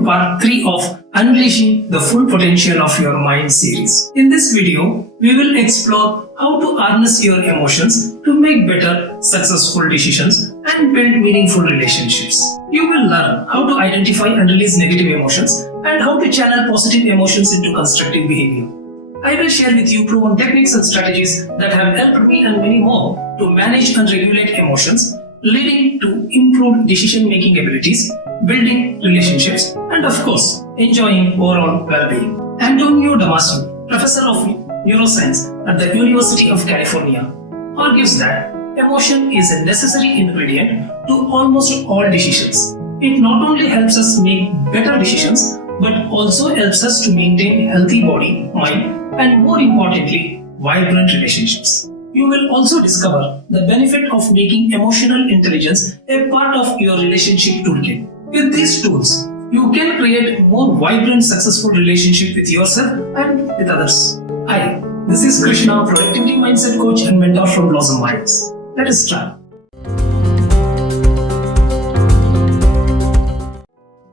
to part 3 of Unleashing the Full Potential of Your Mind series. In this video, we will explore how to harness your emotions to make better, successful decisions and build meaningful relationships. You will learn how to identify and release negative emotions and how to channel positive emotions into constructive behavior. I will share with you proven techniques and strategies that have helped me and many more to manage and regulate emotions, leading to improved decision-making abilities, building relationships, and of course, enjoying overall well-being. Antonio Damasio, professor of neuroscience at the University of California, argues that emotion is a necessary ingredient to almost all decisions. It not only helps us make better decisions, but also helps us to maintain healthy body, mind, and more importantly, vibrant relationships. You will also discover the benefit of making emotional intelligence a part of your relationship toolkit. With these tools, you can create more vibrant, successful relationship with yourself and with others. Hi, this is Krishna, productivity mindset coach and mentor from Blossom Minds. Let us start.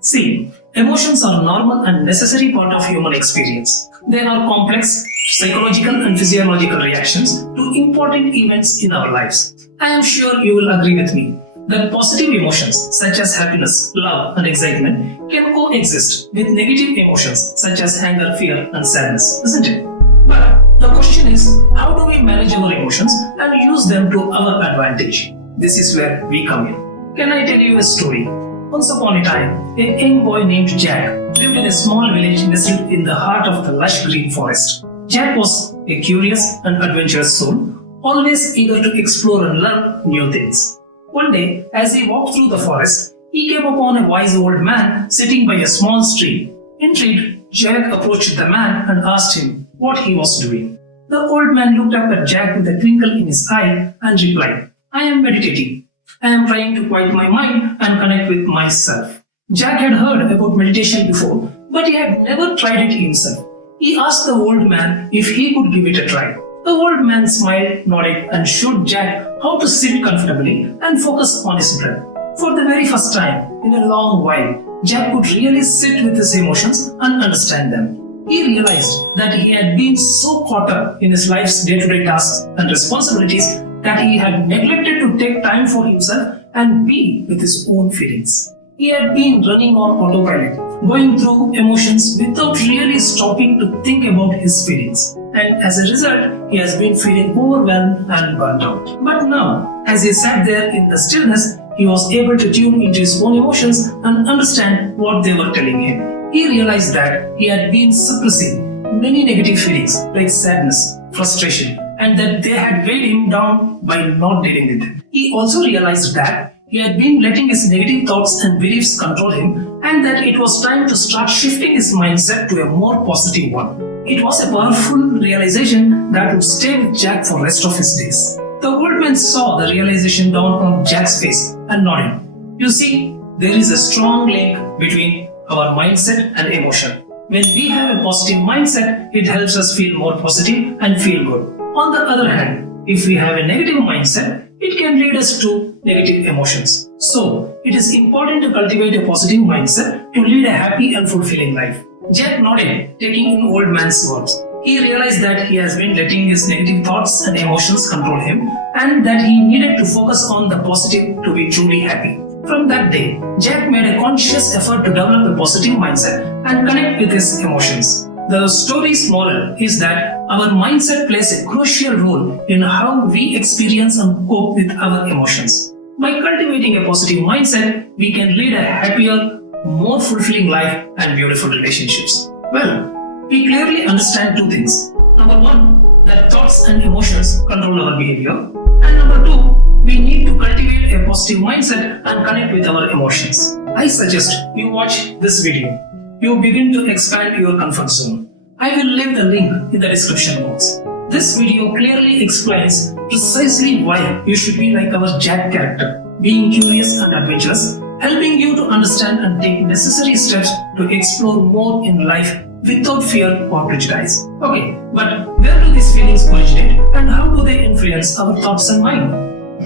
See, emotions are a normal and necessary part of human experience. They are complex, psychological and physiological reactions to important events in our lives. I am sure you will agree with me that positive emotions such as happiness, love and excitement can coexist with negative emotions such as anger, fear and sadness, isn't it? But the question is, how do we manage our emotions and use them to our advantage? This is where we come in. Can I tell you a story? Once upon a time, a young boy named Jack lived in a small village nestled in the heart of the lush green forest. Jack was a curious and adventurous soul, always eager to explore and learn new things. One day, as he walked through the forest, he came upon a wise old man sitting by a small stream. Intrigued, Jack approached the man and asked him what he was doing. The old man looked up at Jack with a twinkle in his eye and replied, "I am meditating. I am trying to quiet my mind and connect with myself." Jack had heard about meditation before, but he had never tried it himself. He asked the old man if he could give it a try. The old man smiled, nodded, and showed Jack how to sit comfortably and focus on his breath. For the very first time in a long while, Jack could really sit with his emotions and understand them. He realized that he had been so caught up in his life's day-to-day tasks and responsibilities that he had neglected to take time for himself and be with his own feelings. He had been running on autopilot, going through emotions without really stopping to think about his feelings. And as a result, he has been feeling overwhelmed and burnt out. But now, as he sat there in the stillness, he was able to tune into his own emotions and understand what they were telling him. He realized that he had been suppressing many negative feelings like sadness, frustration, and that they had weighed him down by not dealing with them. He also realized that he had been letting his negative thoughts and beliefs control him, and that it was time to start shifting his mindset to a more positive one. It was a powerful realization that would stay with Jack for the rest of his days. The old man saw the realization down on Jack's face and nodded. You see, there is a strong link between our mindset and emotion. When we have a positive mindset, it helps us feel more positive and feel good. On the other hand, if we have a negative mindset, it can lead us to negative emotions. So, it is important to cultivate a positive mindset to lead a happy and fulfilling life. Jack nodded, taking in old man's words. He realized that he has been letting his negative thoughts and emotions control him, and that he needed to focus on the positive to be truly happy. From that day, Jack made a conscious effort to develop a positive mindset and connect with his emotions. The story's moral is that our mindset plays a crucial role in how we experience and cope with our emotions. By cultivating a positive mindset, we can lead a happier, more fulfilling life and beautiful relationships. Well, we clearly understand two things. Number one, that thoughts and emotions control our behavior. And number two, we need to cultivate a positive mindset and connect with our emotions. I suggest you watch this video. You begin to expand your comfort zone. I will leave the link in the description box. This video clearly explains precisely why you should be like our Jack character, being curious and adventurous, helping you to understand and take necessary steps to explore more in life without fear or prejudice. Okay, but where do these feelings originate and how do they influence our thoughts and mind?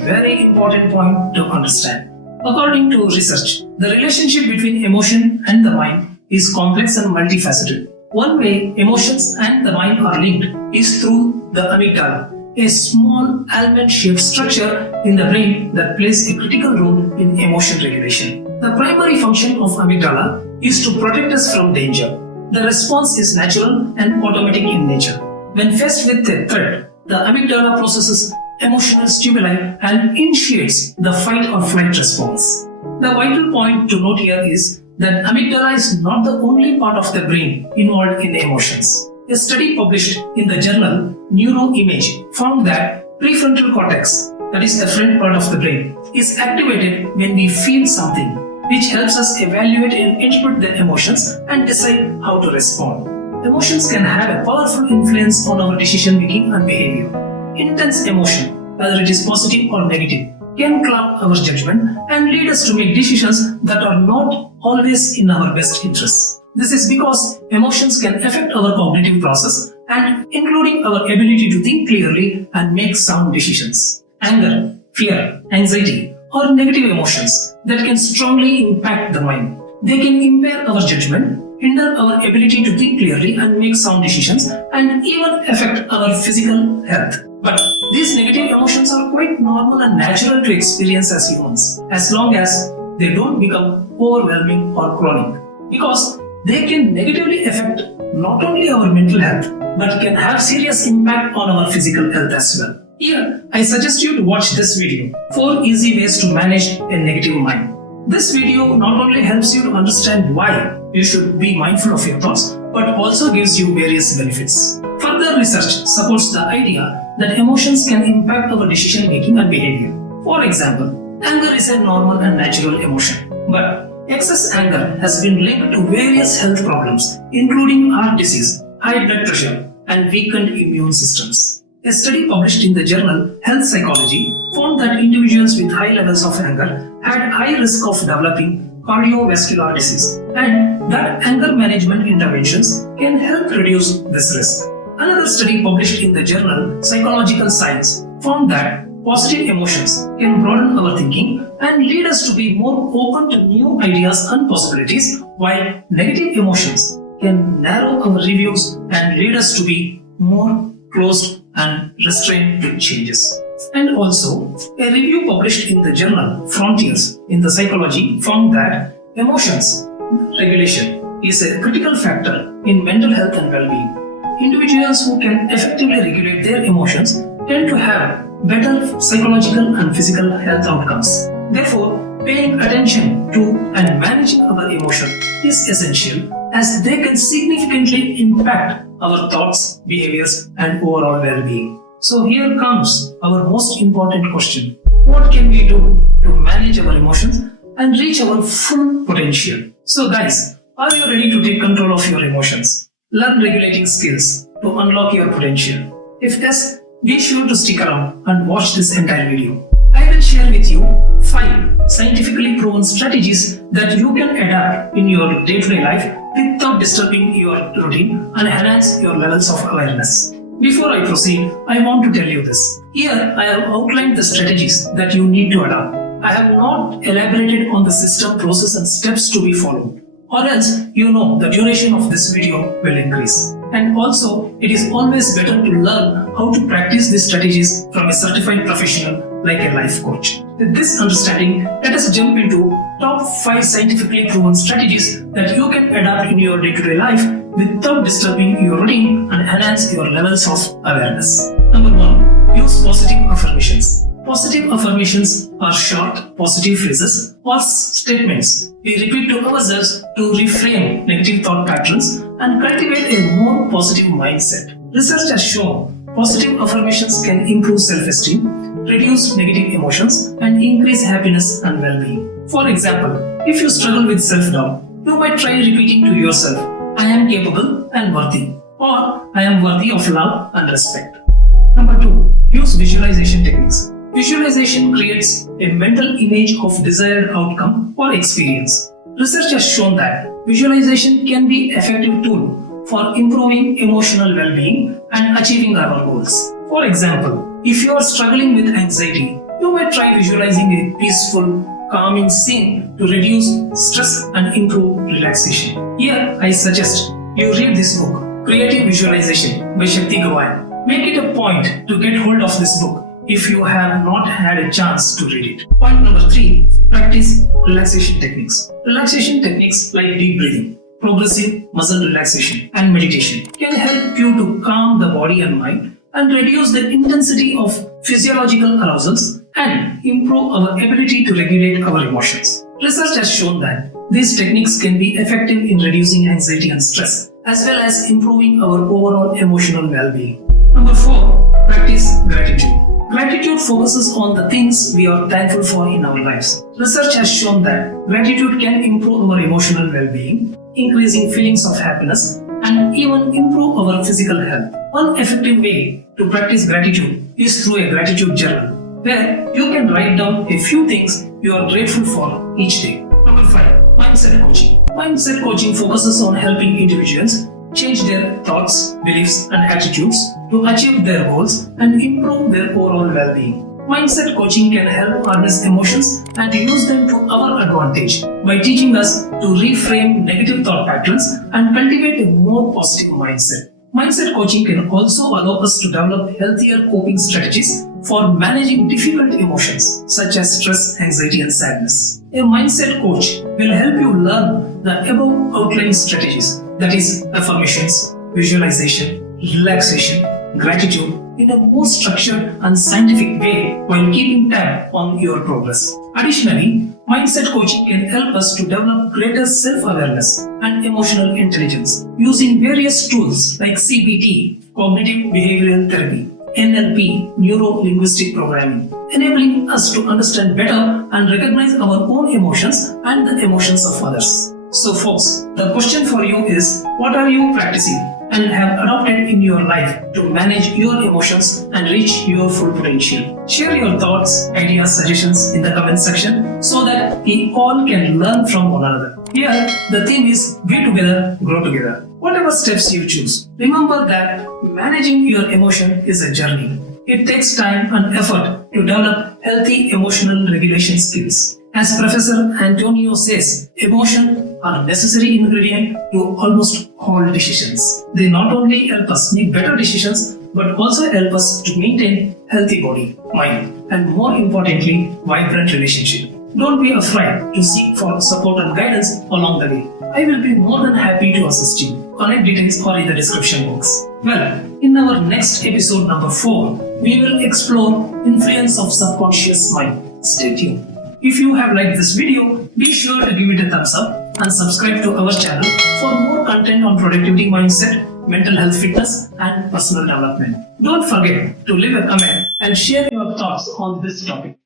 Very important point to understand. According to research, the relationship between emotion and the mind is complex and multifaceted. One way emotions and the mind are linked is through the amygdala, a small almond-shaped structure in the brain that plays a critical role in emotion regulation. The primary function of amygdala is to protect us from danger. The response is natural and automatic in nature. When faced with a threat, the amygdala processes emotional stimuli and initiates the fight or flight response. The vital point to note here is that amygdala is not the only part of the brain involved in emotions. A study published in the journal Neuroimage found that prefrontal cortex, that is the front part of the brain, is activated when we feel something, which helps us evaluate and interpret the emotions and decide how to respond. Emotions can have a powerful influence on our decision making and behavior. Intense emotion, whether it is positive or negative, can cloud our judgment and lead us to make decisions that are not always in our best interests. This is because emotions can affect our cognitive process and including our ability to think clearly and make sound decisions. Anger, fear, anxiety are negative emotions that can strongly impact the mind. They can impair our judgment, hinder our ability to think clearly and make sound decisions, and even affect our physical health. But these negative emotions are quite normal and natural to experience as humans, as long as they don't become overwhelming or chronic, because they can negatively affect not only our mental health, but can have serious impact on our physical health as well. Here, I suggest you to watch this video, 4 easy ways to manage a negative mind. This video not only helps you to understand why you should be mindful of your thoughts, but also gives you various benefits. Further research supports the idea that emotions can impact our decision making and behavior. For example, anger is a normal and natural emotion, but excess anger has been linked to various health problems, including heart disease, high blood pressure, and weakened immune systems. A study published in the journal Health Psychology found that individuals with high levels of anger had high risk of developing cardiovascular disease, and that anger management interventions can help reduce this risk. Another study published in the journal Psychological Science found that positive emotions can broaden our thinking and lead us to be more open to new ideas and possibilities, while negative emotions can narrow our reviews and lead us to be more closed and restrained to changes. And also, a review published in the journal Frontiers in the Psychology found that emotions regulation is a critical factor in mental health and well-being. Individuals who can effectively regulate their emotions tend to have better psychological and physical health outcomes. Therefore, paying attention to and managing our emotions is essential, as they can significantly impact our thoughts, behaviors, and overall well-being. So here comes our most important question. What can we do to manage our emotions and reach our full potential? So guys, are you ready to take control of your emotions? Learn regulating skills to unlock your potential. If yes, be sure to stick around and watch this entire video. I will share with you 5 scientifically proven strategies that you can adapt in your day-to-day life without disturbing your routine and enhance your levels of awareness. Before I proceed, I want to tell you this. Here, I have outlined the strategies that you need to adopt. I have not elaborated on the system, process, and steps to be followed, or else you know the duration of this video will increase. And also, it is always better to learn how to practice these strategies from a certified professional like a life coach. With this understanding, let us jump into top 5 scientifically proven strategies that you can adapt in your day-to-day life without disturbing your routine and enhance your levels of awareness. Number 1. Use positive affirmations. Positive affirmations are short, positive phrases or statements we repeat to ourselves to reframe negative thought patterns and cultivate a more positive mindset. Research has shown positive affirmations can improve self-esteem, reduce negative emotions, and increase happiness and well-being. For example, if you struggle with self-doubt, you might try repeating to yourself, "I am capable and worthy," or "I am worthy of love and respect." Number 2. Use visualization techniques. Visualization creates a mental image of desired outcome or experience. Research has shown that visualization can be an effective tool for improving emotional well-being and achieving our goals. For example, if you are struggling with anxiety, you might try visualizing a peaceful, calming scene to reduce stress and improve relaxation. Here, I suggest you read this book, Creative Visualization by Shakti Gawain. Make it a point to get hold of this book if you have not had a chance to read it. Point number 3, practice relaxation techniques. Relaxation techniques like deep breathing, progressive muscle relaxation, and meditation can help you to calm the body and mind and reduce the intensity of physiological arousals and improve our ability to regulate our emotions. Research has shown that these techniques can be effective in reducing anxiety and stress, as well as improving our overall emotional well-being. Number 4, practice gratitude. Gratitude focuses on the things we are thankful for in our lives. Research has shown that gratitude can improve our emotional well-being, increasing feelings of happiness, and even improve our physical health. One effective way to practice gratitude is through a gratitude journal, where you can write down a few things you are grateful for each day. Number 5, mindset coaching. Mindset coaching focuses on helping individuals change their thoughts, beliefs, and attitudes to achieve their goals and improve their overall well-being. Mindset coaching can help harness emotions and use them to our advantage by teaching us to reframe negative thought patterns and cultivate a more positive mindset. Mindset coaching can also allow us to develop healthier coping strategies for managing difficult emotions such as stress, anxiety, and sadness. A mindset coach will help you learn the above outlined strategies, that is, affirmations, visualization, relaxation, gratitude, in a more structured and scientific way while keeping tab on your progress. Additionally, mindset coaching can help us to develop greater self-awareness and emotional intelligence using various tools like CBT, cognitive behavioral therapy, NLP, neuro-linguistic programming, enabling us to understand better and recognize our own emotions and the emotions of others. So folks, the question for you is, what are you practicing and have adopted in your life to manage your emotions and reach your full potential? Share your thoughts, ideas, suggestions in the comment section so that we all can learn from one another. Here, the theme is be together, grow together. Whatever steps you choose, remember that managing your emotion is a journey. It takes time and effort to develop healthy emotional regulation skills. As Professor Antonio says, emotions are a necessary ingredient to almost all decisions. They not only help us make better decisions, but also help us to maintain healthy body, mind, and more importantly, vibrant relationship. Don't be afraid to seek for support and guidance along the way. I will be more than happy to assist you. Contact details are in the description box. Well, in our next episode number 4, we will explore influence of subconscious mind. Stay tuned. If you have liked this video, be sure to give it a thumbs up and subscribe to our channel for more content on productivity mindset, mental health fitness, and personal development. Don't forget to leave a comment and share your thoughts on this topic.